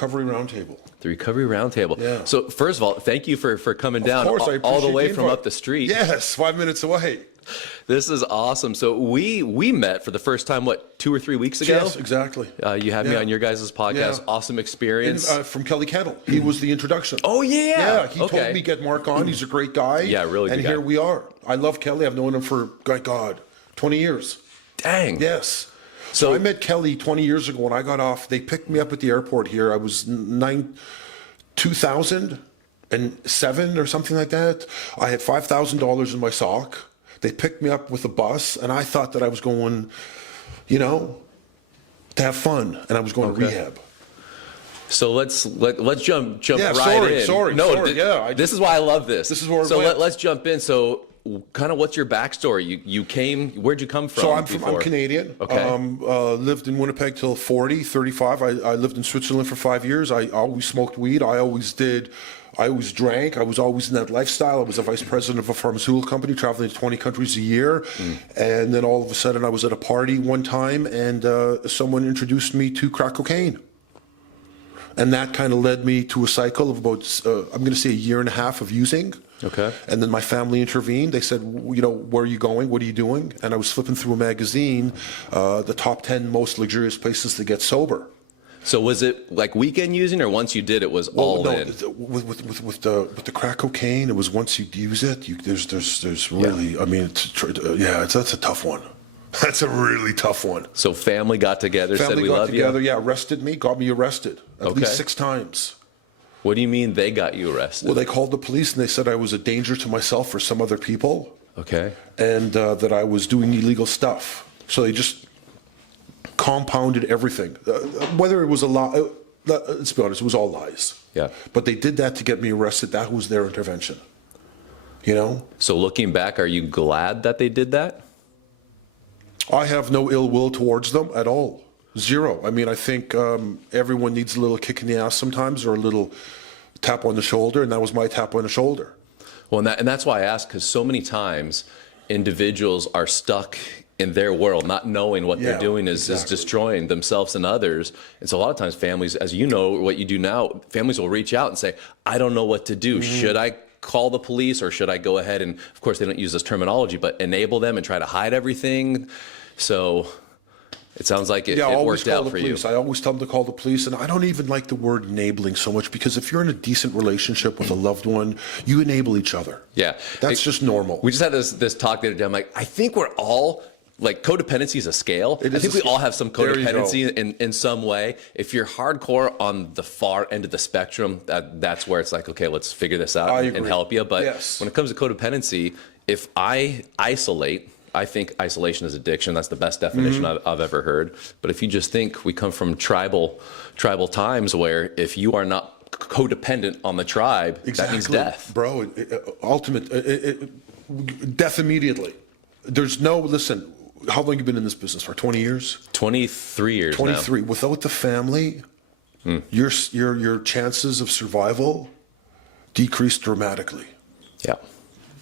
Recovery Roundtable. The Recovery Roundtable. Yeah. So first of all, thank you for coming down Of course, I all the appreciate way the from invite. up the street. Yes, 5 minutes away. This is awesome. So we met for the first time, what, 2 or 3 weeks ago? Yes, exactly. You had me Yeah. on your guys' podcast. Yeah. Awesome experience. From Kelly Kettle. He was the introduction. Oh, yeah. Yeah, he Okay. told me get Mark on. He's a great guy. Yeah, really good And guy. here we are. I love Kelly. I've known him for, God, 20 years. Dang. Yes. So- So I met Kelly 20 years ago when I got off. They picked me up at the airport here. I was 2007 or something like that. I had $5,000 in my sock. They picked me up with a bus, and I thought that I was going, to have fun, and I was going to rehab. So let's jump Yeah, right in. sorry, yeah, this is why I love this. This is where it so went. let's jump in. So kind of what's your backstory? You came. Where'd you come from? So I'm before? Canadian. Okay. Lived in Winnipeg till 40, 35. I lived in Switzerland for 5 years. I always smoked weed. I always drank. I was always in that lifestyle. I was a vice president of a pharmaceutical company, traveling to 20 countries a year. And then all of a sudden I was at a party one time and someone introduced me to crack cocaine. And that kind of led me to a cycle of about, I'm going to say a year and a half of using. Okay. And then my family intervened. They said, where are you going? What are you doing? And I was flipping through a magazine, the top 10 most luxurious places to get sober. So was it like weekend using, or once you did it was all in? With the crack cocaine, it was once you use it, there's really, I mean, that's a tough one. That's a really tough one. So family got together, said Family we got love together, you. arrested me, got me arrested at least 6 times. What do you mean they got you arrested? Well, they called the police and they said I was a danger to myself or some other people. Okay. And that I was doing illegal stuff. So they just compounded everything. Whether it was a lie, let's be honest, it was all lies. Yeah. But they did that to get me arrested. That was their intervention. So looking back, are you glad that they did that? I have no ill will towards them at all. Zero. I mean, I think everyone needs a little kick in the ass sometimes or a little tap on the shoulder, and that was my tap on the shoulder. Well, and that's why I ask, because so many times individuals are stuck in their world, not knowing what they're doing is destroying themselves and others. And so a lot of times families, as you know, what you do now, families will reach out and say, I don't know what to do. Should I call the police or should I go ahead and, of course, they don't use this terminology, but enable them and try to hide everything? So it sounds like it worked out for you. I always tell them to call the police, and I don't even like the word enabling so much because if you're in a decent relationship with a loved one, you enable each other. Yeah. That's just normal. We just had this talk the other day. I'm like, I think we're all, like, codependency is a scale. I think we all have some codependency in some way. If you're hardcore on the far end of the spectrum, that's where it's like, okay, let's figure this out and help you. But when it comes to codependency, if I isolate, I think isolation is addiction. That's the best definition I've ever heard. But if you just think we come from tribal times where if you are not codependent on the tribe, that means death. Bro, death immediately. There's no, listen, how long have you been in this business for? 20 years? 23 years 23. now. Without the family, your chances of survival decrease dramatically. Yeah.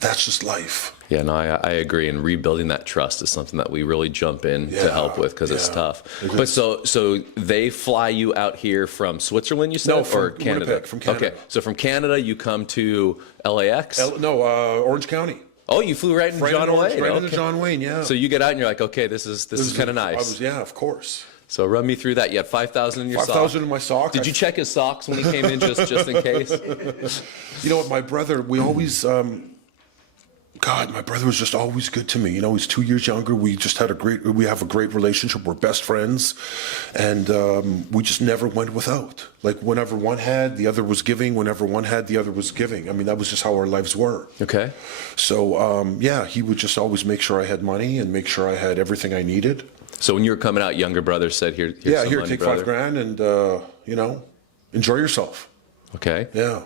That's just life. Yeah, no, I agree. And rebuilding that trust is something that we really jump in to help with because it's tough. But so they fly you out here from Switzerland, you said, No, from or Canada? Winnipeg, from Canada. Okay, so from Canada you come to LAX. Orange County. Oh, you flew right into John Wayne. Right into John Wayne, yeah. So you get out and you're like, okay, this is kind of nice. Of course. So run me through that. You had 5,000 in your sock. 5,000 in my sock. Did you check his socks when he came in just in case? You know what, my brother, we always, my brother was just always good to me. You know, he's 2 years younger. We have a great relationship. We're best friends. And we just never went without. Like whenever one had, the other was giving. Whenever one had, the other was giving. I mean, that was just how our lives were. Okay. So, he would just always make sure I had money and make sure I had everything I needed. So when you were coming out, younger brother said, here's some money, take brother. $5,000 and, enjoy yourself. Okay. Yeah.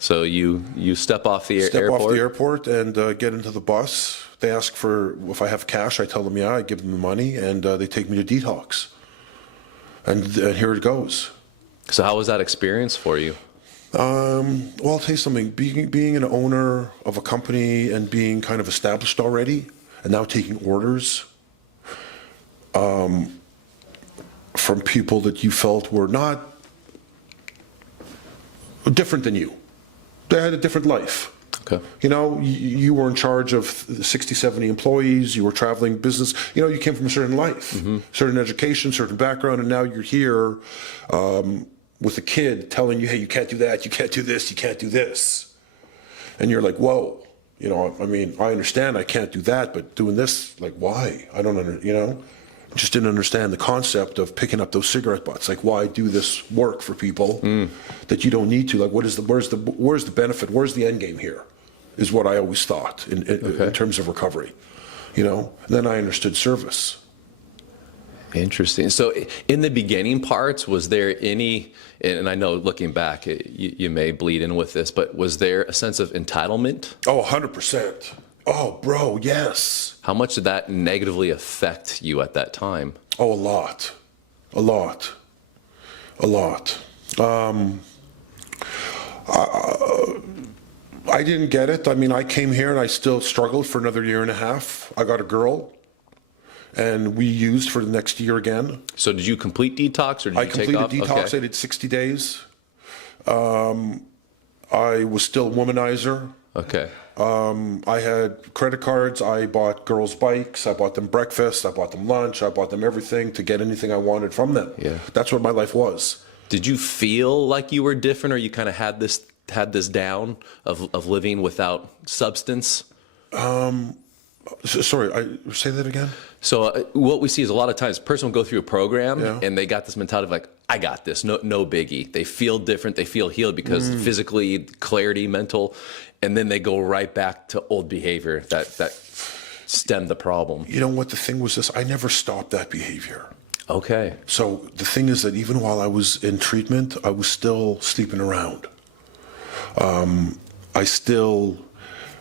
So you step off the airport? Step off the airport and get into the bus. They ask for, if I have cash, I tell them, I give them the money, and they take me to detox. And here it goes. So how was that experience for you? Well, I'll tell you something. Being an owner of a company and being kind of established already, and now taking orders from people that you felt were not different than you. They had a different life. Okay. You know, you were in charge of 60, 70 employees. You were traveling business. You know, you came from a certain life, certain education, certain background, and now you're here with a kid telling you, hey, you can't do that, you can't do this, you can't do this. And you're like, whoa. You know, I mean, I understand I can't do that, but doing this, like, why? I don't you know? Just didn't understand the concept of picking up those cigarette butts. Like, why do this work for people that you don't need to? Like, where's the benefit? Where's the end game here? Is what I always thought in terms of recovery. You know, and then I understood service. Interesting. So in the beginning parts, was there any, and I know looking back, you may bleed in with this, but was there a sense of entitlement? Oh, 100%. Oh, bro, yes. How much did that negatively affect you at that time? Oh, a lot. A lot. A lot. I didn't get it. I mean, I came here and I still struggled for another year and a half. I got a girl, and we used for the next year again. So did you complete detox, or did you take off? I completed detox. Okay. I did 60 days. I was still womanizer. Okay. I had credit cards. I bought girls' bikes. I bought them breakfast. I bought them lunch. I bought them everything to get anything I wanted from them. Yeah. That's what my life was. Did you feel like you were different, or you kind of had this down of living without substance? Sorry, say that again? So what we see is a lot of times a person will go through a program and they got this mentality of like, I got this, no biggie. They feel different, they feel healed because physically, clarity, mental, and then they go right back to old behavior that stemmed the problem. You know what the thing was this? I never stopped that behavior. Okay. So the thing is that even while I was in treatment, I was still sleeping around. I still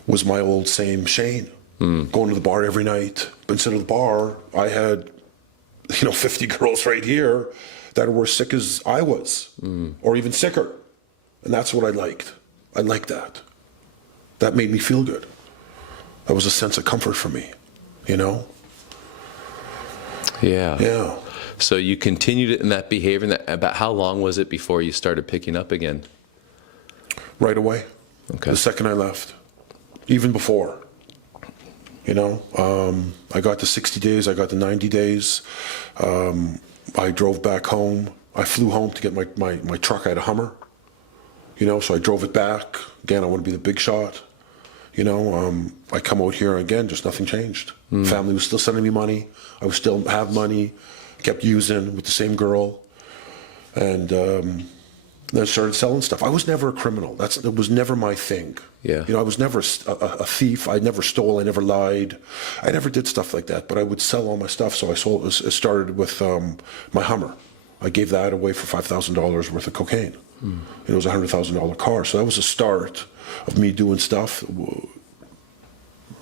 was my old same Shane, going to the bar every night. But instead of the bar, I had, 50 girls right here that were sick as I was, or even sicker. And that's what I liked. I liked that. That made me feel good. That was a sense of comfort for me, Yeah. Yeah. So you continued it in that behavior. About how long was it before you started picking up again? Right away. Okay. The second I left. Even before. I got to 60 days. I got to 90 days. I drove back home. I flew home to get my truck. I had a Hummer. So I drove it back. Again, I want to be the big shot. I come out here again, just nothing changed. Family was still sending me money. I was still have money. Kept using with the same girl. And then I started selling stuff. I was never a criminal. It was never my thing. Yeah. I was never a thief. I never stole. I never lied. I never did stuff like that. But I would sell all my stuff. So I started with my Hummer. I gave that away for $5,000 worth of cocaine. It was a $100,000 car. So that was the start of me doing stuff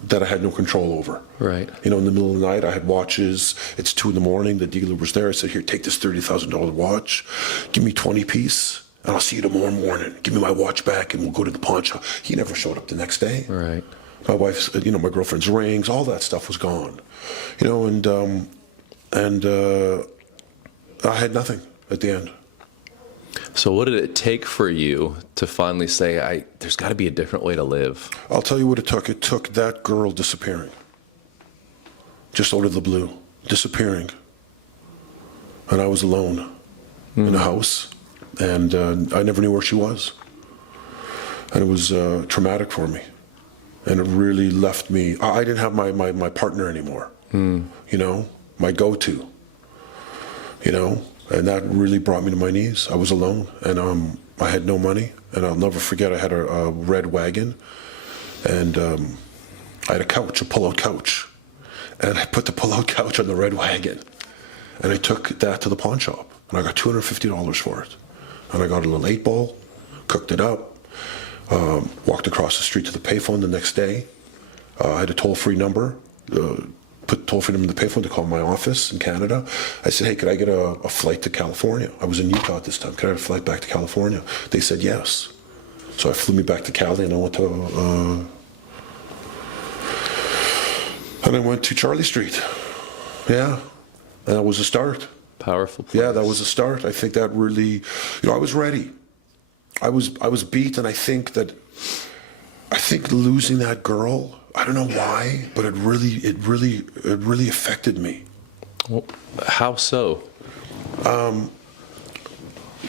that I had no control over. Right. In the middle of the night, I had watches. It's 2 a.m. The dealer was there. I said, here, take this $30,000 watch. Give me 20 piece, and I'll see you tomorrow morning. Give me my watch back, and we'll go to the pawn shop. He never showed up the next day. Right. My wife's, my girlfriend's rings, all that stuff was gone. And I had nothing at the end. So what did it take for you to finally say, there's got to be a different way to live? I'll tell you what it took. It took that girl disappearing. Just out of the blue. Disappearing. And I was alone in a house. And I never knew where she was. And it was traumatic for me. And it really left me. I didn't have my partner anymore. My go-to. And that really brought me to my knees. I was alone, and I had no money. And I'll never forget, I had a red wagon, and I had a couch, a pull-out couch. And I put the pull-out couch on the red wagon. And I took that to the pawn shop, and I got $250 for it. And I got a little 8-ball, cooked it up, walked across the street to the payphone the next day. I had a toll-free number, put toll-free number in the payphone to call my office in Canada. I said, hey, could I get a flight to California? I was in Utah at this time. Could I have a flight back to California? They said yes. So I flew me back to Cali, and I went to Charlie Street. Yeah, and that was a start. Powerful place. Yeah, that was a start. I think that really, I was ready. I was beat, and I think losing that girl, I don't know why, but it really affected me. Well, how so?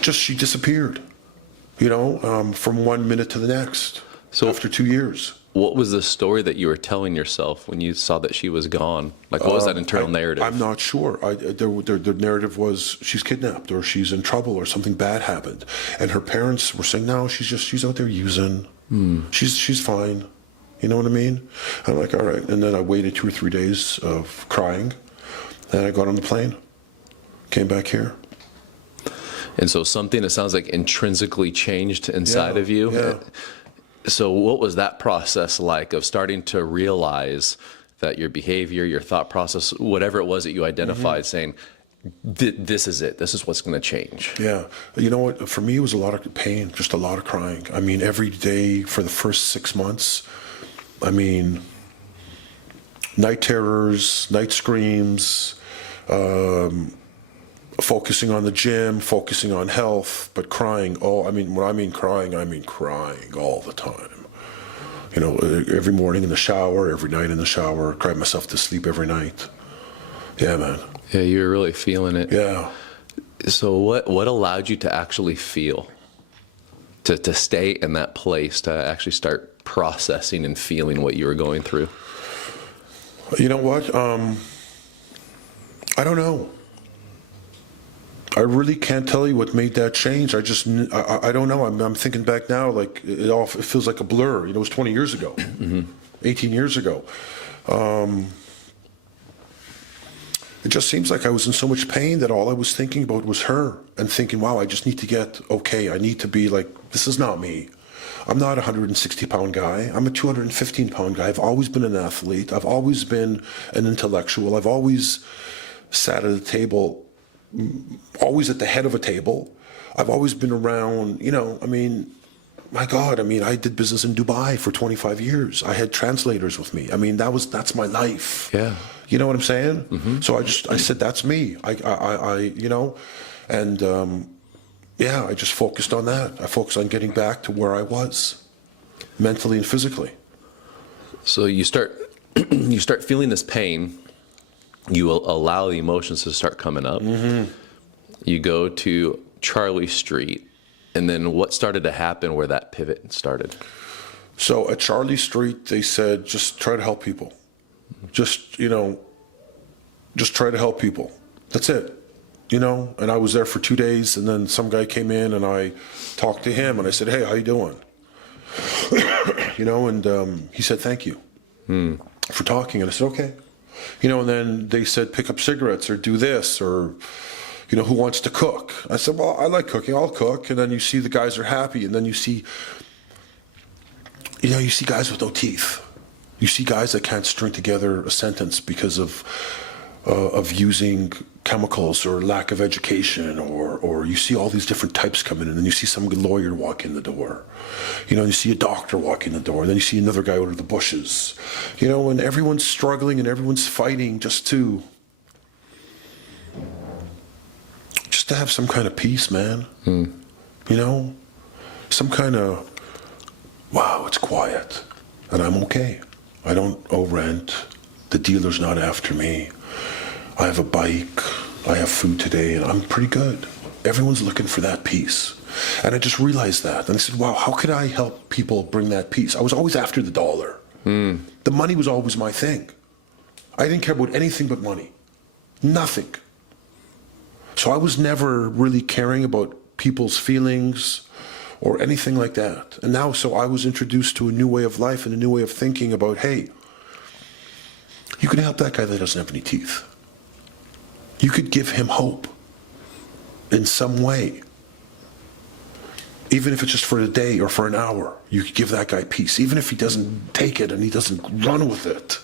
Just she disappeared, from 1 minute to the next. So after 2 years. What was the story that you were telling yourself when you saw that she was gone? Like, what was that internal narrative? I'm not sure. The narrative was she's kidnapped, or she's in trouble, or something bad happened. And her parents were saying, no, she's out there using. She's fine. You know what I mean? I'm like, all right. And then I waited 2 or 3 days of crying. And I got on the plane, came back here. And so something, it sounds like, intrinsically changed inside of you. Yeah. So what was that process like of starting to realize that your behavior, your thought process, whatever it was that you identified, saying, this is it, this is what's going to change? Yeah. You know what? For me, it was a lot of pain, just a lot of crying. I mean, every day for the first 6 months, I mean, night terrors, night screams, focusing on the gym, focusing on health, but crying. Oh, I mean, when I mean crying all the time. Every morning in the shower, every night in the shower, cry myself to sleep every night. Yeah, man. Yeah, you were really feeling it. Yeah. So what allowed you to actually feel, to stay in that place, to actually start processing and feeling what you were going through? You know what? I don't know. I really can't tell you what made that change. I don't know. I'm thinking back now, like it feels like a blur. It was 20 years ago, 18 years ago. It just seems like I was in so much pain that all I was thinking about was her, and thinking, wow, I just need to get okay. I need to be like, this is not me. I'm not a 160-pound guy. I'm a 215-pound guy. I've always been an athlete. I've always been an intellectual. I've always sat at a table, always at the head of a table. I've always been around, my God, I did business in Dubai for 25 years. I had translators with me. That's my life. Yeah. You know what I'm saying? Mm-hmm. So I said, that's me. I just focused on that. I focused on getting back to where I was, mentally and physically. So you start feeling this pain. You will allow the emotions to start coming up. Mm-hmm. You go to Charlie Street, and then what started to happen where that pivot started? So at Charlie Street, they said, just try to help people. Just try to help people. That's it. And I was there for 2 days, and then some guy came in, and I talked to him, and I said, hey, how you doing? And he said, thank you for talking. And I said, okay. And then they said, pick up cigarettes or do this, or, who wants to cook? I said, well, I like cooking. I'll cook. And then you see the guys are happy. And then you see guys with no teeth. You see guys that can't string together a sentence because of using chemicals or lack of education, or you see all these different types come in, and then you see some lawyer walk in the door. You see a doctor walk in the door, and then you see another guy out of the bushes. And everyone's struggling and everyone's fighting just to have some kind of peace, man. Some kind of, wow, it's quiet, and I'm okay. I don't owe rent. The dealer's not after me. I have a bike. I have food today, and I'm pretty good. Everyone's looking for that peace. And I just realized that. And I said, wow, how could I help people bring that peace? I was always after the dollar. The money was always my thing. I didn't care about anything but money. Nothing. So I was never really caring about people's feelings or anything like that. And now, so I was introduced to a new way of life and a new way of thinking about, hey, you can help that guy that doesn't have any teeth. You could give him hope in some way. Even if it's just for a day or for an hour, you could give that guy peace. Even if he doesn't take it and he doesn't run with it,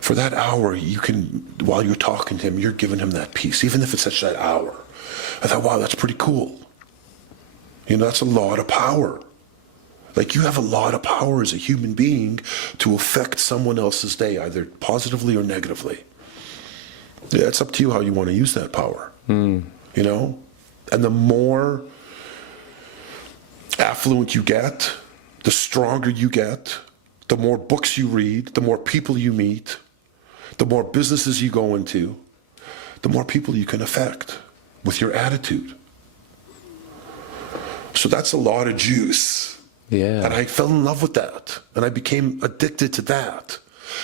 for that hour, you can, while you're talking to him, you're giving him that peace, even if it's just that hour. I thought, wow, that's pretty cool. That's a lot of power. Like, you have a lot of power as a human being to affect someone else's day, either positively or negatively. Yeah, it's up to you how you want to use that power. And the more affluent you get, the stronger you get, the more books you read, the more people you meet, the more businesses you go into, the more people you can affect with your attitude. So that's a lot of juice. Yeah. And I fell in love with that. And I became addicted to that.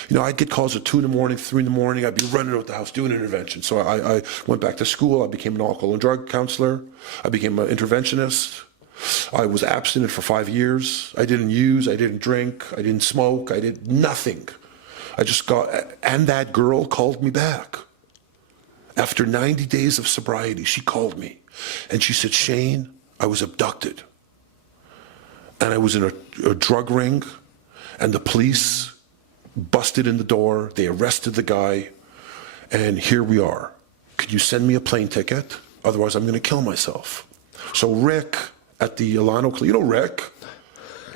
You know, I'd get calls at 2 in the morning, 3 in the morning. I'd be running out the house doing intervention. So I went back to school. I became an alcohol and drug counselor. I became an interventionist. I was abstinent for 5 years. I didn't use, I didn't drink, I didn't smoke, I did nothing. I just got, and that girl called me back. After 90 days of sobriety, she called me and she said, Shane, I was abducted. And I was in a drug ring, and the police busted in the door. They arrested the guy, and here we are. Could you send me a plane ticket? Otherwise, I'm going to kill myself. So Rick at the Alano, you know Rick?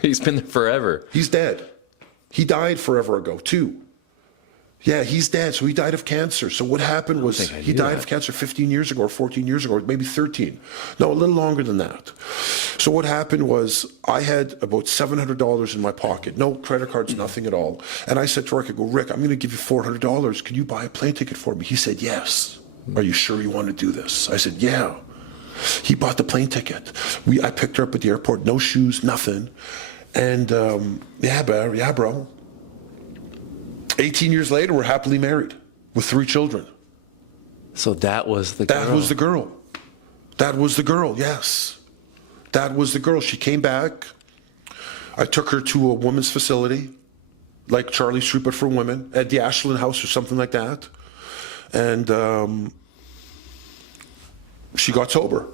He's been there forever. He's dead. He died forever ago, too. Yeah, he's dead. So he died of cancer. So what happened was he died of cancer 15 years ago or 14 years ago, or maybe 13. No, a little longer than that. So what happened was I had about $700 in my pocket, no credit cards, nothing at all. And I said to Rick, I go, Rick, I'm going to give you $400. Can you buy a plane ticket for me? He said, yes. Are you sure you want to do this? I said, yeah. He bought the plane ticket. I picked her up at the airport, no shoes, nothing. And yeah, bro. 18 years later, we're happily married with 3 children. So that was the girl. That was the girl. That was the girl, yes. That was the girl. She came back. I took her to a women's facility, like Charlie Street, but for women, at the Ashland House or something like that. And she got sober.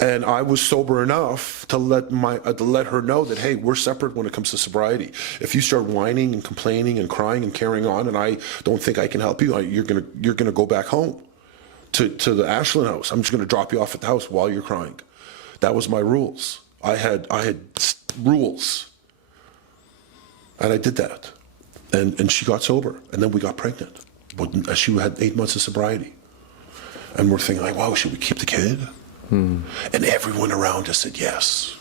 And I was sober enough to let her know that, hey, we're separate when it comes to sobriety. If you start whining and complaining and crying and carrying on, and I don't think I can help you, you're gonna go back home to the Ashland House. I'm just gonna drop you off at the house while you're crying. That was my rules. I had rules, and I did that. And she got sober, and then we got pregnant. But she had 8 months of sobriety, and we're thinking like, wow, should we keep the kid? And everyone around us said yes.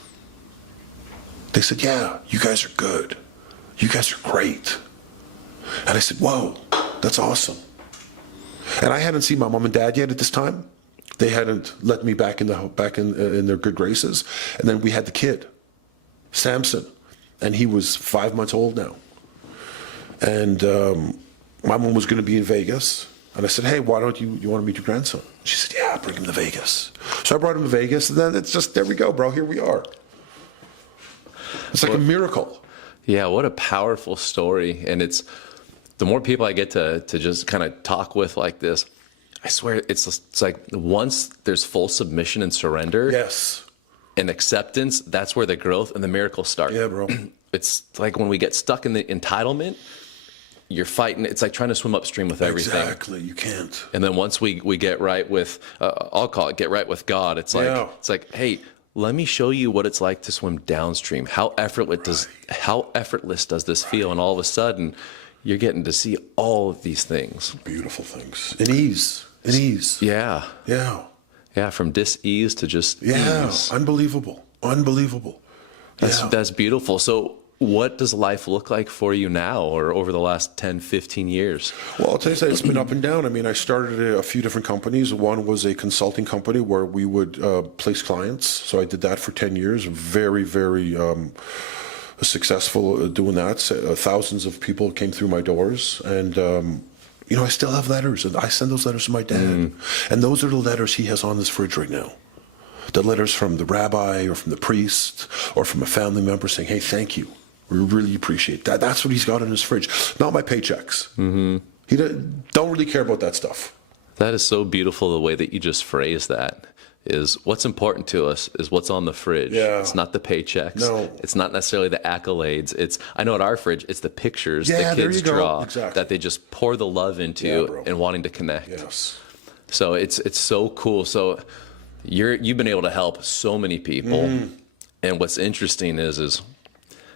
They said, yeah, you guys are good. You guys are great. And I said, whoa, that's awesome. And I hadn't seen my mom and dad yet at this time. They hadn't let me back in their good graces. And then we had the kid, Samson, and he was 5 months old now. And my mom was going to be in Vegas. And I said, hey, why don't you want to meet your grandson? She said, yeah, bring him to Vegas. So I brought him to Vegas, and then it's just, there we go, bro, here we are. It's like a miracle. Yeah, what a powerful story. And it's, the more people I get to just kind of talk with like this, I swear it's like once there's full submission and surrender. Yes. And acceptance, that's where the growth and the miracles start. Yeah, bro. It's like when we get stuck in the entitlement, you're fighting. It's like trying to swim upstream with everything. Exactly, you can't. And then once we get right with, I'll call it get right with God. It's like, hey, let me show you what it's like to swim downstream. How effortless does this feel? And all of a sudden, you're getting to see all of these things. Beautiful things. In ease. Yeah. Yeah. Yeah, from dis-ease to just ease. Unbelievable. That's beautiful. So what does life look like for you now or over the last 10, 15 years? Well, I'll tell you, it's been up and down. I mean, I started a few different companies. One was a consulting company where we would place clients. So I did that for 10 years. Very, very successful doing that. Thousands of people came through my doors. And, I still have letters. And I send those letters to my dad. And those are the letters he has on his fridge right now. The letters from the rabbi or from the priest or from a family member saying, hey, thank you. We really appreciate that. That's what he's got in his fridge, not my paychecks. He don't really care about that stuff. That is so beautiful, the way that you just phrase that. Is what's important to us is what's on the fridge. Yeah. It's not the paychecks. No. It's not necessarily the accolades. I know at our fridge, it's the pictures the kids draw that they just pour the love into and wanting to connect. Yes. So it's so cool. So you've been able to help so many people. And what's interesting is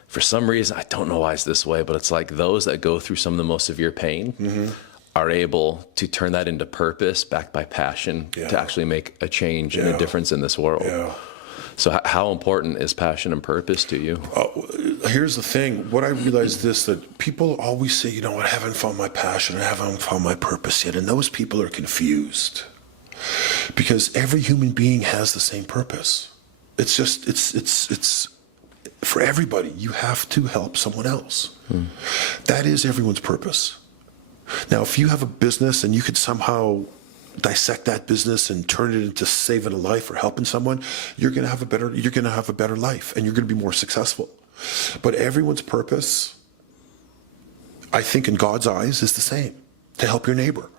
for some reason, I don't know why it's this way, but it's like those that go through some of the most severe pain are able to turn that into purpose backed by passion to actually make a change and a difference in this world. So how important is passion and purpose to you? Here's the thing. What I realized this, that people always say, I haven't found my passion, I haven't found my purpose yet. And those people are confused because every human being has the same purpose. It's just, it's for everybody. You have to help someone else. That is everyone's purpose. Now, if you have a business and you could somehow dissect that business and turn it into saving a life or helping someone, you're going to have a better life, and you're going to be more successful. But everyone's purpose, I think in God's eyes, is the same: to help your neighbor.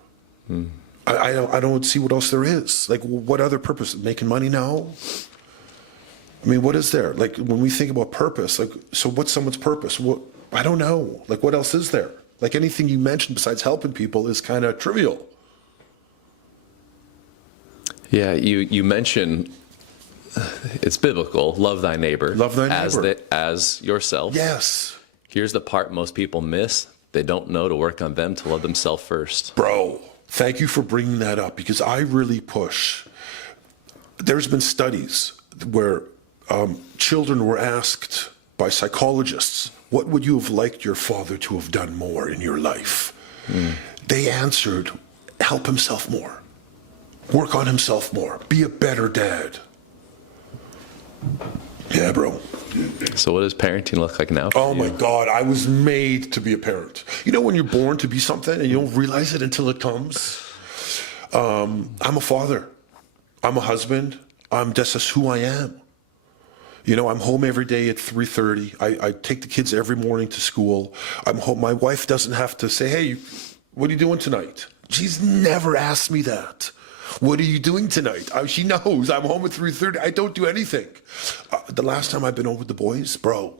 I don't see what else there is. Like, what other purpose? Making money now? I mean, what is there? Like, when we think about purpose, like, so what's someone's purpose? What, I don't know. Like, what else is there? Like, anything you mentioned besides helping people is kind of trivial. Yeah, you mentioned it's biblical. Love thy neighbor. Love thy neighbor. As yourself. Yes. Here's the part most people miss. They don't know to work on them to love themselves first. Bro, thank you for bringing that up, because I really push. There's been studies where children were asked by psychologists, what would you have liked your father to have done more in your life? They answered, help himself more. Work on himself more. Be a better dad. Yeah, bro. So what does parenting look like now? Oh my God, I was made to be a parent. You know when you're born to be something and you don't realize it until it comes? I'm a father. I'm a husband. That's just who I am. I'm home every day at 3:30. I take the kids every morning to school. I'm home. My wife doesn't have to say, hey, what are you doing tonight? She's never asked me that. What are you doing tonight? She knows I'm home at 3:30. I don't do anything. The last time I've been over with the boys, bro,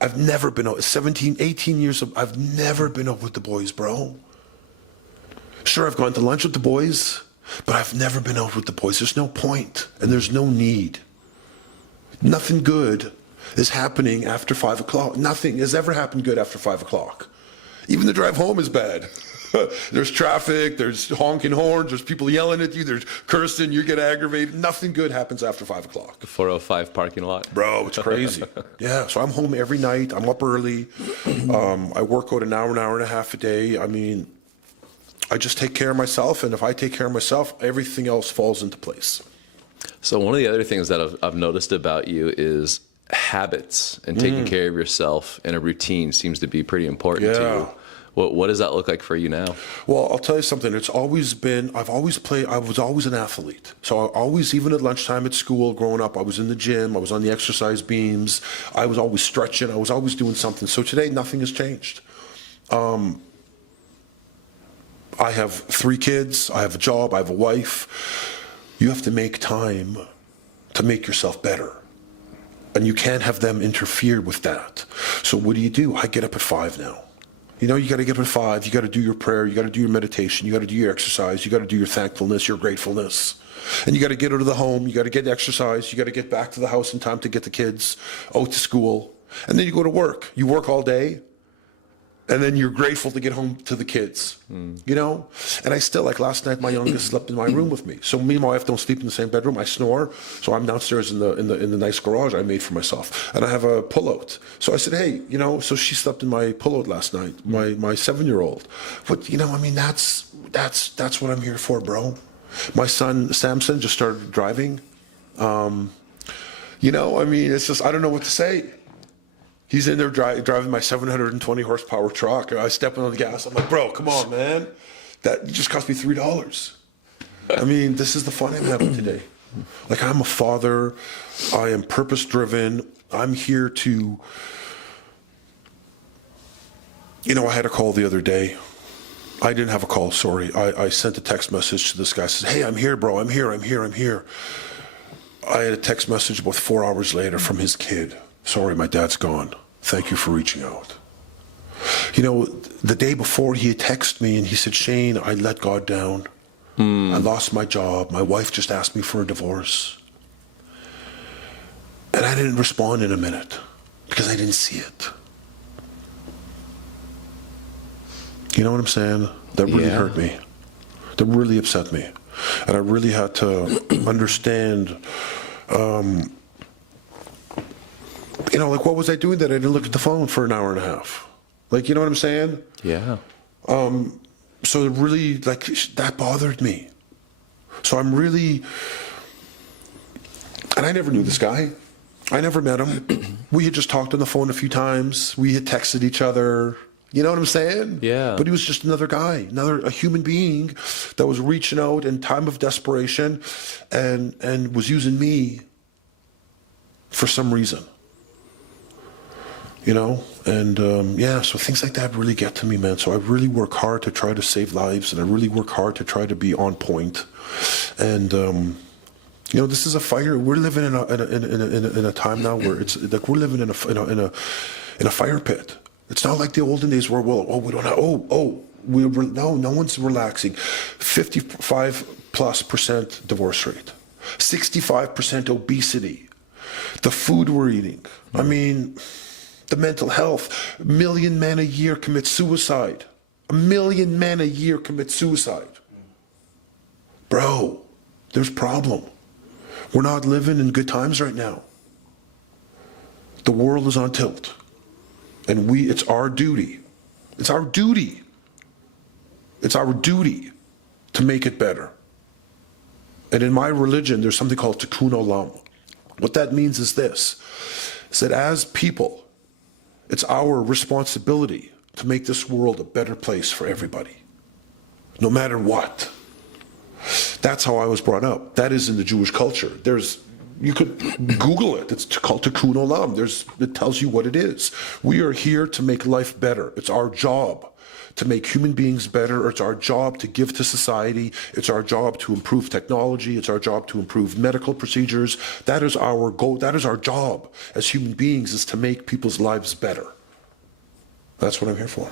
I've never been over, 17, 18 years, I've never been over with the boys, bro. Sure, I've gone to lunch with the boys, but I've never been over with the boys. There's no point, and there's no need. Nothing good is happening after 5 o'clock. Nothing has ever happened good after 5 o'clock. Even the drive home is bad. There's traffic, there's honking horns, there's people yelling at you, there's cursing, you get aggravated. Nothing good happens after 5 o'clock. The 405 parking lot. Bro, it's crazy. Yeah, so I'm home every night. I'm up early. I work out an hour and a half a day. I mean, I just take care of myself, and if I take care of myself, everything else falls into place. So one of the other things that I've noticed about you is habits, and taking care of yourself in a routine seems to be pretty important to you. What does that look like for you now? Well, I'll tell you something. It's always been, I was always an athlete. So I always, even at lunchtime at school growing up, I was in the gym, I was on the exercise beams, I was always stretching, I was always doing something. So today, nothing has changed. I have 3 kids, I have a job, I have a wife. You have to make time to make yourself better. And you can't have them interfere with that. So what do? I get up at 5 now. You got to get up at 5. You got to do your prayer. You got to do your meditation. You got to do your exercise. You got to do your thankfulness, your gratefulness. And you got to get out of the home. You got to get exercise. You got to get back to the house in time to get the kids out to school. And then you go to work. You work all day. And then you're grateful to get home to the kids, And I still, like last night, my youngest slept in my room with me. So me and my wife don't sleep in the same bedroom. I snore, so I'm downstairs in the nice garage I made for myself, and I have a pullout. So I said, hey, so she slept in my pullout last night, my 7-year-old. But I mean, that's what I'm here for, bro. My son Samson just started driving. I mean, it's just I don't know what to say. He's in there driving my 720 horsepower truck. I step on the gas. I'm like, bro, come on, man. That just cost me $3. I mean, this is the fun I'm having today. Like, I'm a father. I am purpose driven. I'm here to, I had a call the other day. I didn't have a call, sorry. I sent a text message to this guy. Says, hey, I'm here, bro. I'm here. I had a text message about 4 hours later from his kid. Sorry, my dad's gone. Thank you for reaching out. The day before he had texted me and he said, Shane, I let God down. I lost my job. My wife just asked me for a divorce. And I didn't respond in a minute because I didn't see it. You know what I'm saying? That really hurt me. That really upset me. And I really had to understand You know, like, what was I doing that I didn't look at the phone for an hour and a half? Like, you know what I'm saying? Yeah. So it really, like, that bothered me. So I'm really, and I never knew this guy. I never met him. We had just talked on the phone a few times. We had texted each other. You know what I'm saying? Yeah. But he was just another guy, a human being that was reaching out in time of desperation and was using me for some reason. You know? And yeah, so things like that really get to me, man. So I really work hard to try to save lives, and I really work hard to try to be on point. And you know, this is a fire. We're living in a time now where it's like we're living in a fire pit. It's not like the olden days where we don't have no one's relaxing. 55+% divorce rate, 65% obesity, the food we're eating. I mean, the mental health. 1 million men a year commit suicide. 1 million men a year commit suicide. Bro, there's problem. We're not living in good times right now. The world is on tilt. And it's our duty. It's our duty. It's our duty to make it better. And in my religion, there's something called Tikkun Olam. What that means is this, is that as people, it's our responsibility to make this world a better place for everybody, no matter what. That's how I was brought up. That is in the Jewish culture. You could Google it. It's called Tikkun Olam. It tells you what it is. We are here to make life better. It's our job to make human beings better. It's our job to give to society. It's our job to improve technology. It's our job to improve medical procedures. That is our goal. That is our job as human beings, is to make people's lives better. That's what I'm here for.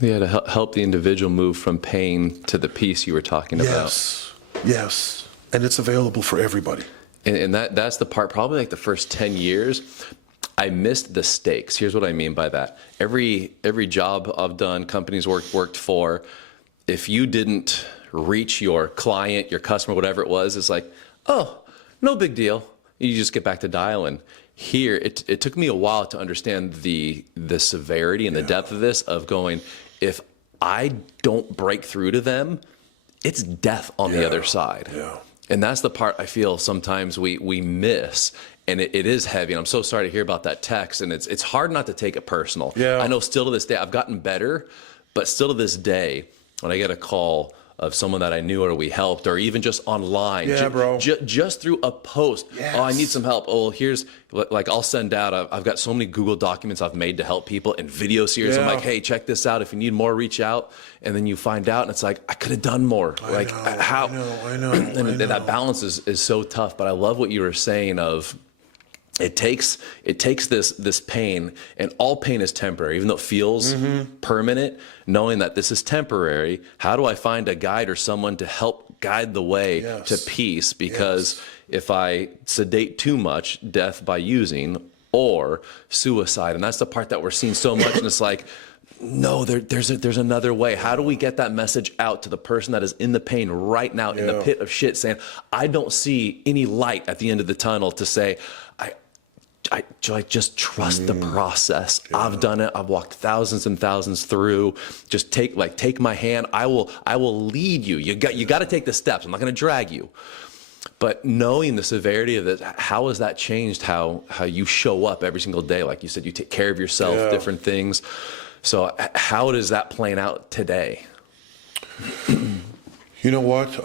Yeah, to help the individual move from pain to the peace you were talking about. Yes. And it's available for everybody. And that's the part, probably like the first 10 years, I missed the stakes. Here's what I mean by that. Every job I've done, companies worked for, if you didn't reach your client, your customer, whatever it was, it's like, oh, no big deal. You just get back to dialing. Here, it took me a while to understand the severity and the depth of this, of going, if I don't break through to them, it's death on the other side. Yeah. And that's the part I feel sometimes we miss. And it is heavy. And I'm so sorry to hear about that text. And it's hard not to take it personal. Yeah. I know still to this day, I've gotten better, but still to this day, when I get a call of someone that I knew or we helped, or even just online, bro. Just through a post. Yes. Oh, I need some help. Oh, here's, like, I'll send out, I've got so many Google documents I've made to help people, and video series. I'm like, hey, check this out. If you need more, reach out. And then you find out, and it's like, I could have done more. I know. And that balance is so tough. But I love what you were saying of, it takes this pain, and all pain is temporary, even though it feels permanent, knowing that this is temporary. How do I find a guide or someone to help guide the way to peace? Because if I sedate too much, death by using, or suicide, and that's the part that we're seeing so much, and it's like, no, there's another way. How do we get that message out to the person that is in the pain right now, in the pit of shit, saying, I don't see any light at the end of the tunnel, to say, I just trust the process. I've done it. I've walked thousands and thousands through. Just take my hand. I will lead you. You got to take the steps. I'm not going to drag you. But knowing the severity of it, how has that changed how you show up every single day? Like you said, you take care of yourself, different things. So how does that play out today? You know what?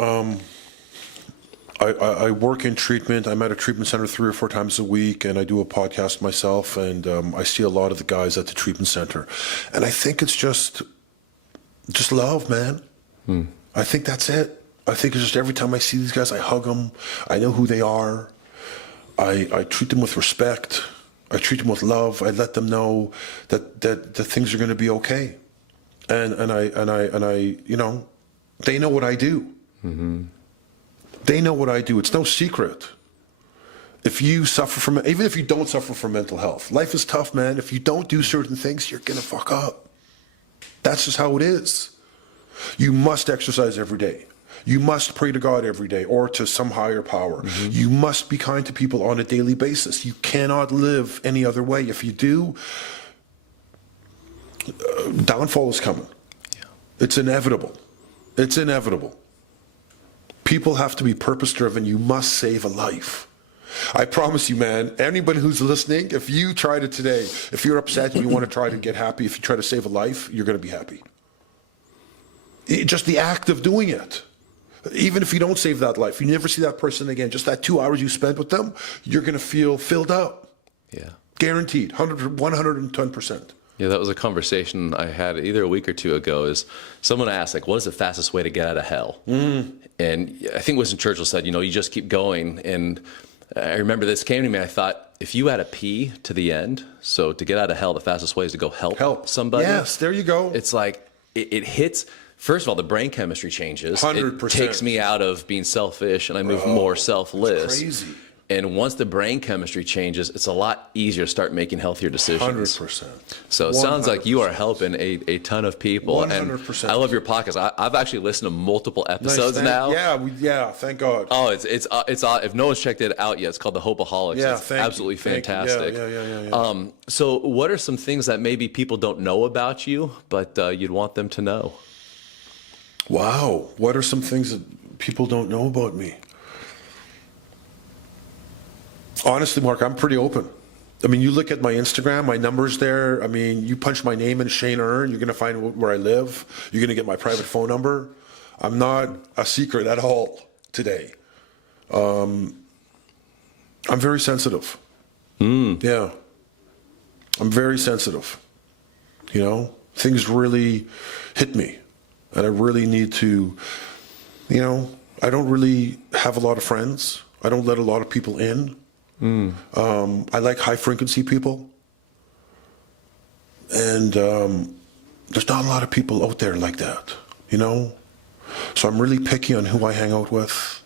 I work in treatment. I'm at a treatment center 3 or 4 times a week, and I do a podcast myself, and I see a lot of the guys at the treatment center. And I think it's just love, man. I think that's it. I think it's just every time I see these guys, I hug them. I know who they are. I treat them with respect. I treat them with love. I let them know that things are going to be okay. And I you know, they know what I do. They know what I do. It's no secret. If you suffer from, even if you don't suffer from mental health, life is tough, man. If you don't do certain things, you're going to fuck up. That's just how it is. You must exercise every day. You must pray to God every day or to some higher power. You must be kind to people on a daily basis. You cannot live any other way. If you do, downfall is coming. It's inevitable. It's inevitable. People have to be purpose-driven. You must save a life. I promise you, man, anybody who's listening, if you tried it today, if you're upset and you want to try to get happy, if you try to save a life, you're going to be happy. Just the act of doing it. Even if you don't save that life, you never see that person again, just that 2 hours you spent with them, you're going to feel filled up. Yeah. Guaranteed, 110%. Yeah, that was a conversation I had either a week or two ago. Is someone asked, like, what is the fastest way to get out of hell? And I think Winston Churchill said, you just keep going. And I remember this came to me. I thought, if you add a P to the end, so to get out of hell, the fastest way is to go help somebody. Yes, there you go. It's like it hits. First of all, the brain chemistry changes. 100%. It takes me out of being selfish, and I move more selfless. Crazy. And once the brain chemistry changes, it's a lot easier to start making healthier decisions. 100%. So it sounds like you are helping a ton of people. 100%. And I love your podcast. I've actually listened to multiple episodes now. Yeah, thank God. Oh, it's if no one's checked it out yet, it's called The Hopeaholics. Yeah, it's absolutely fantastic. Yeah. So what are some things that maybe people don't know about you, but you'd want them to know? Wow. What are some things that people don't know about me? Honestly, Mark, I'm pretty open. I mean, you look at my Instagram, my numbers there. I mean, you punch my name in Shane Earn, you're going to find where I live. You're going to get my private phone number. I'm not a secret at all today. I'm very sensitive. Yeah. I'm very sensitive. Things really hit me. And I really need to, I don't really have a lot of friends. I don't let a lot of people in. I like high frequency people. And there's not a lot of people out there like that, So I'm really picky on who I hang out with.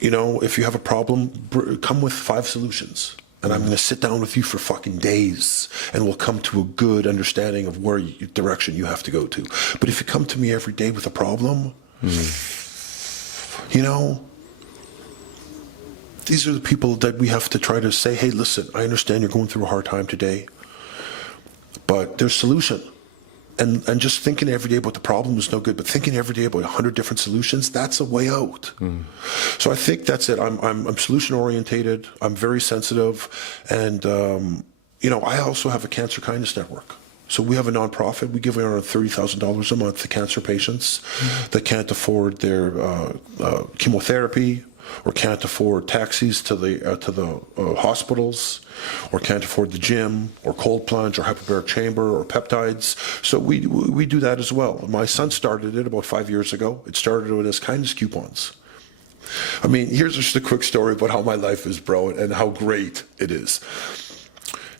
If you have a problem, come with 5 solutions. And I'm going to sit down with you for fucking days, and we'll come to a good understanding of where direction you have to go to. But if you come to me every day with a problem, these are the people that we have to try to say, hey, listen, I understand you're going through a hard time today, but there's a solution. And just thinking every day about the problem is no good, but thinking every day about 100 different solutions, that's a way out. So I think that's it. I'm solution orientated. I'm very sensitive. And, I also have a Cancer Kindness Network. So we have a nonprofit. We give around $30,000 a month to cancer patients that can't afford their chemotherapy, or can't afford taxis to the hospitals, or can't afford the gym, or cold plunge, or hyperbaric chamber, or peptides. So we do that as well. My son started it about 5 years ago. It started with his kindness coupons. I mean, here's just a quick story about how my life is, bro, and how great it is.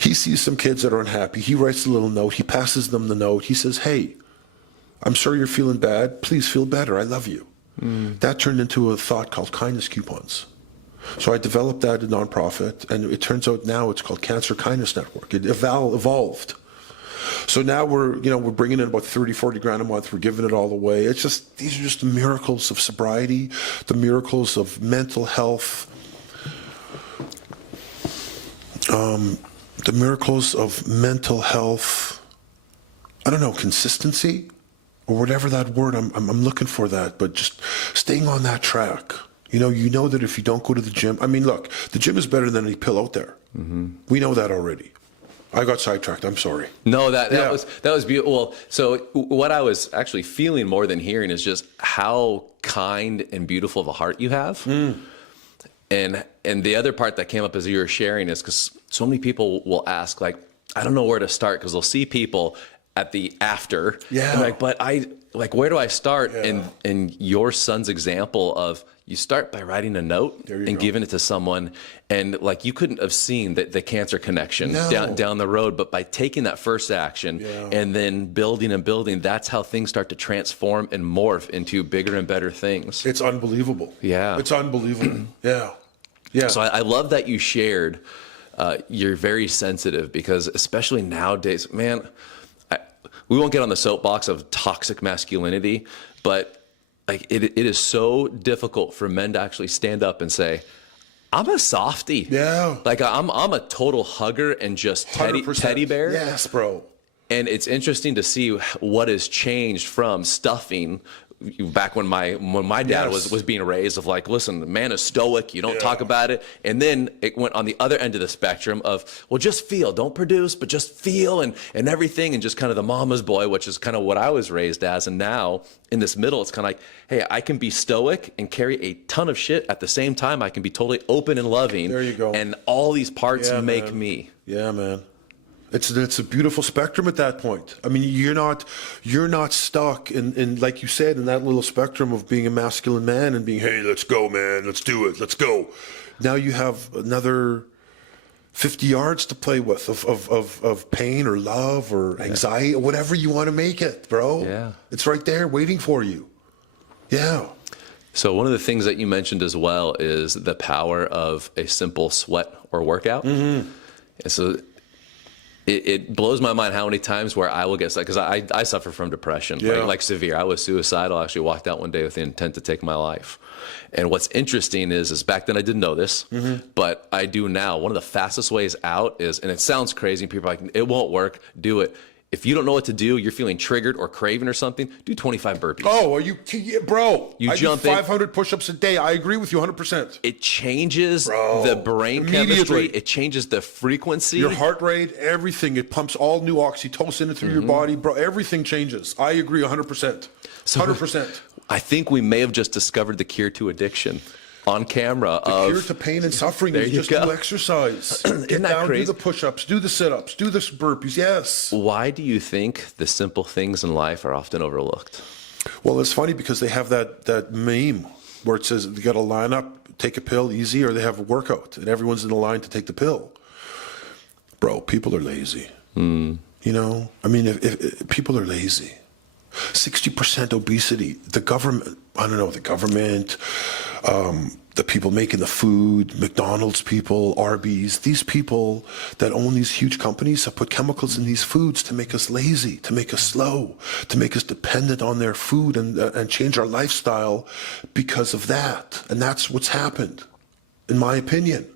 He sees some kids that are unhappy. He writes a little note. He passes them the note. He says, hey, I'm sorry you're feeling bad. Please feel better. I love you. That turned into a thought called kindness coupons. So I developed that as a nonprofit, and it turns out now it's called Cancer Kindness Network. It evolved. So now we're bringing in about 30, 40 grand a month. We're giving it all away. These are just the miracles of sobriety, the miracles of mental health, the miracles of mental health, consistency, or whatever that word, I'm looking for that, but just staying on that track. You know that if you don't go to the gym, look, the gym is better than any pill out there. We know that already. I got sidetracked. I'm sorry. No, that was beautiful. Well, so what I was actually feeling more than hearing is just how kind and beautiful of a heart you have. And the other part that came up as you were sharing is because so many people will ask, like, I don't know where to start, because they'll see people at the after. Yeah. And where do I start? Yeah. And your son's example of, you start by writing a note and giving it to someone, and you couldn't have seen the cancer connection down the road, but by taking that first action and then building and building, that's how things start to transform and morph into bigger and better things. It's unbelievable. Yeah. It's unbelievable. Yeah. So I love that you shared. You're very sensitive, because especially nowadays, man, we won't get on the soapbox of toxic masculinity, but like it is so difficult for men to actually stand up and say, I'm a softie. Yeah. Like I'm a total hugger and just teddy bear. Yes, bro. And it's interesting to see what has changed from stuffing back when my dad was being raised of like, listen, the man is stoic, you don't talk about it. And then it went on the other end of the spectrum of, well, just feel, don't produce, but just feel and everything, and just kind of the mama's boy, which is kind of what I was raised as. And now in this middle, it's kind of like, hey, I can be stoic and carry a ton of shit at the same time. I can be totally open and loving. There you go. And all these parts make me. Yeah, man. It's a beautiful spectrum at that point. I mean, you're not stuck in like you said, in that little spectrum of being a masculine man and being, hey, let's go, man, let's do it, let's go. Now you have another 50 yards to play with of pain or love or anxiety or whatever you want to make it, bro. Yeah. It's right there waiting for you. Yeah. So one of the things that you mentioned as well is the power of a simple sweat or workout. Mm-hmm. And so it blows my mind how many times where I will get stuck, because I suffer from depression, like severe. I was suicidal. I actually walked out one day with the intent to take my life. And what's interesting is back then I didn't know this, but I do now. One of the fastest ways out is, and it sounds crazy, people are like, it won't work, do it. If you don't know what to do, you're feeling triggered or craving or something, do 25 burpees. Oh, are you, bro? You I jump do 500 push-ups a day. I agree with you 100%. It changes the brain chemistry. It changes the frequency. Your heart rate, everything. It pumps all new oxytocin through your body, bro. Everything changes. I agree 100%. 100%. I think we may have just discovered the cure to addiction on camera. The cure to pain and suffering is just do exercise. Get down, crazy? Do the push-ups, do the sit-ups, do the burpees, yes. Why do you think the simple things in life are often overlooked? Well, it's funny because they have that meme where it says you got to line up, take a pill, easy, or they have a workout, and everyone's in the line to take the pill. Bro, people are lazy. You know? I mean, if people are lazy. 60% obesity. The government, I don't know, the government, the people making the food, McDonald's people, Arby's, these people that own these huge companies have put chemicals in these foods to make us lazy, to make us slow, to make us dependent on their food and change our lifestyle because of that. And that's what's happened, in my opinion.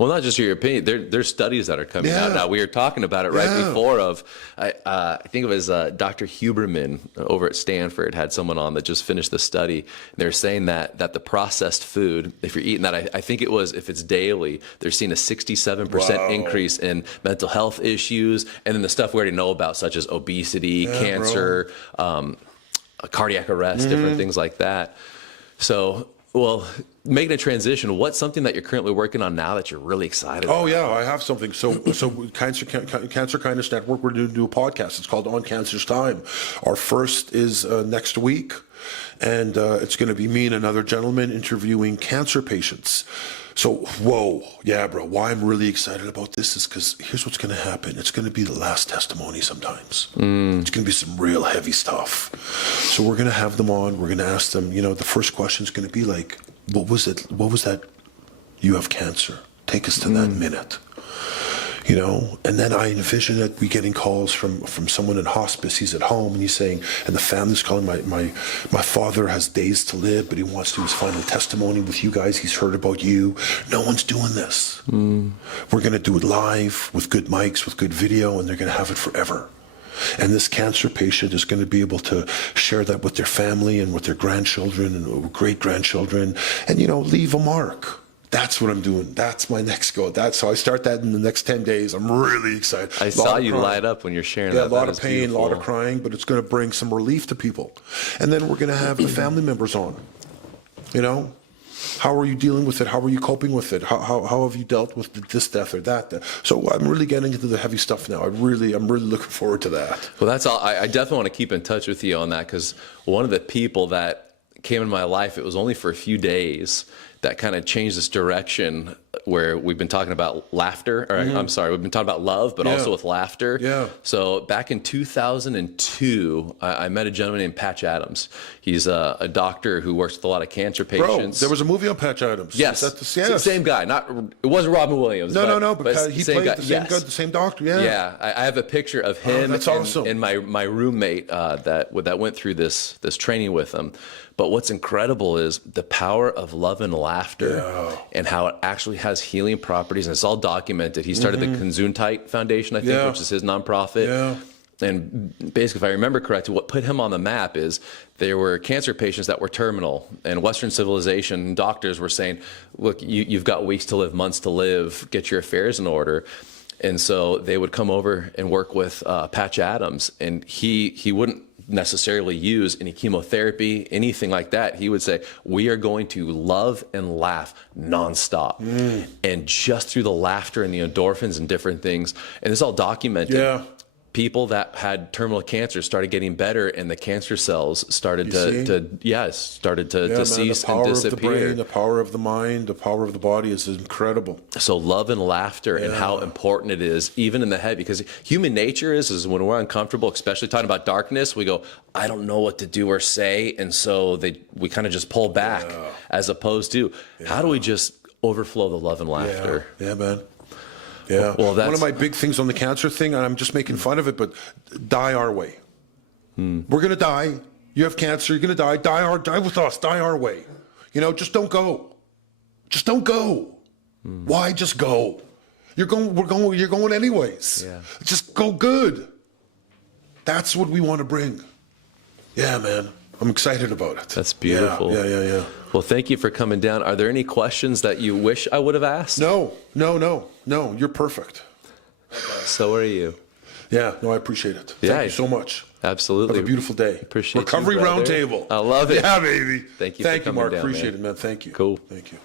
Well, not just your opinion. There's studies that are coming out now. We were talking about it right before. I think it was Dr. Huberman over at Stanford had someone on that just finished the study. They're saying that the processed food, if you're eating that, I think it was, if it's daily, they're seeing a 67% increase in mental health issues, and then the stuff we already know about, such as obesity, cancer, cardiac arrest, different things like that. So, well, making a transition, what's something that you're currently working on now that you're really excited about? Oh, yeah, I have something. So Cancer Kindness Network, we're going to do a podcast. It's called On Cancer's Time. Our first is next week, and it's going to be me and another gentleman interviewing cancer patients. So, whoa, yeah, bro, why I'm really excited about this is because here's what's going to happen. It's going to be the last testimony sometimes. It's going to be some real heavy stuff. So we're going to have them on. We're going to ask them, the first question is going to be like, what was it? What was that? You have cancer. Take us to that minute. And then I envision it, we getting calls from someone in hospice. He's at home and he's saying, and the family's calling, my father has days to live, but he wants to do his final testimony with you guys. He's heard about you. No one's doing this. We're going to do it live with good mics, with good video, and they're going to have it forever. And this cancer patient is going to be able to share that with their family and with their grandchildren and great-grandchildren and, leave a mark. That's what I'm doing. That's my next goal. So I start that in the next 10 days. I'm really excited. I saw you light up when you're sharing that. Yeah, a lot of pain, a lot of crying, but it's going to bring some relief to people. And then we're going to have the family members on. How are you dealing with it? How are you coping with it? How have you dealt with this death or that death? So I'm really getting into the heavy stuff now. I'm really looking forward to that. Well, that's all. I definitely want to keep in touch with you on that, because one of the people that came in my life, it was only for a few days, that kind of changed this direction. where we've been talking about laughter, or I'm sorry, we've been talking about love, but also with laughter. Yeah. So back in 2002, I met a gentleman named Patch Adams. He's a doctor who works with a lot of cancer Bro, patients. there was a movie on Patch Adams. Yes, Is that the same guy. It wasn't Robin Williams. No, but he same played guy. the same guy, the same doctor. Yeah. Yeah, I have a picture of him that's and, awesome. and my roommate that went through this training with him. But what's incredible is the power of love and laughter and how it actually has healing properties. And it's all documented. He started the Gesundheit Foundation, I think, which is his nonprofit. Yeah. And basically, if I remember correctly, what put him on the map is there were cancer patients that were terminal, and Western civilization doctors were saying, look, you've got weeks to live, months to live, get your affairs in order. And so they would come over and work with Patch Adams, and he wouldn't necessarily use any chemotherapy, anything like that. He would say, we are going to love and laugh nonstop. And just through the laughter and the endorphins and different things, and it's all documented. Yeah. People that had terminal cancer started getting better, and the cancer cells started to cease the power and of the disappear. brain, the power of the mind, the power of the body is incredible. So love and laughter and how important it is, even in the head, because human nature is when we're uncomfortable, especially talking about darkness, we go, I don't know what to do or say, and so we kind of just pull back, as opposed to how do we just overflow the love and laughter? Yeah, man. Yeah. Well, one of my big things on the cancer thing, and I'm just making fun of it, but die our way. We're going to die. You have cancer. You're going to die. Die with us. Die our way. Just don't go. Just don't go. Why just go? You're going anyways. Yeah. Just go good. That's what we want to bring. Yeah, man. I'm excited about it. That's beautiful. Yeah. Well, thank you for coming down. Are there any questions that you wish I would have asked? No. You're perfect. So are you. Yeah. No, I appreciate it. Yeah, Thank you so much. Absolutely. Have a beautiful day. Appreciate Recovery you, brother. Roundtable. I love it. Yeah, baby. Thank you. Thank for you, coming Mark. down, Appreciate man. it, man. Thank you. Cool. Thank you.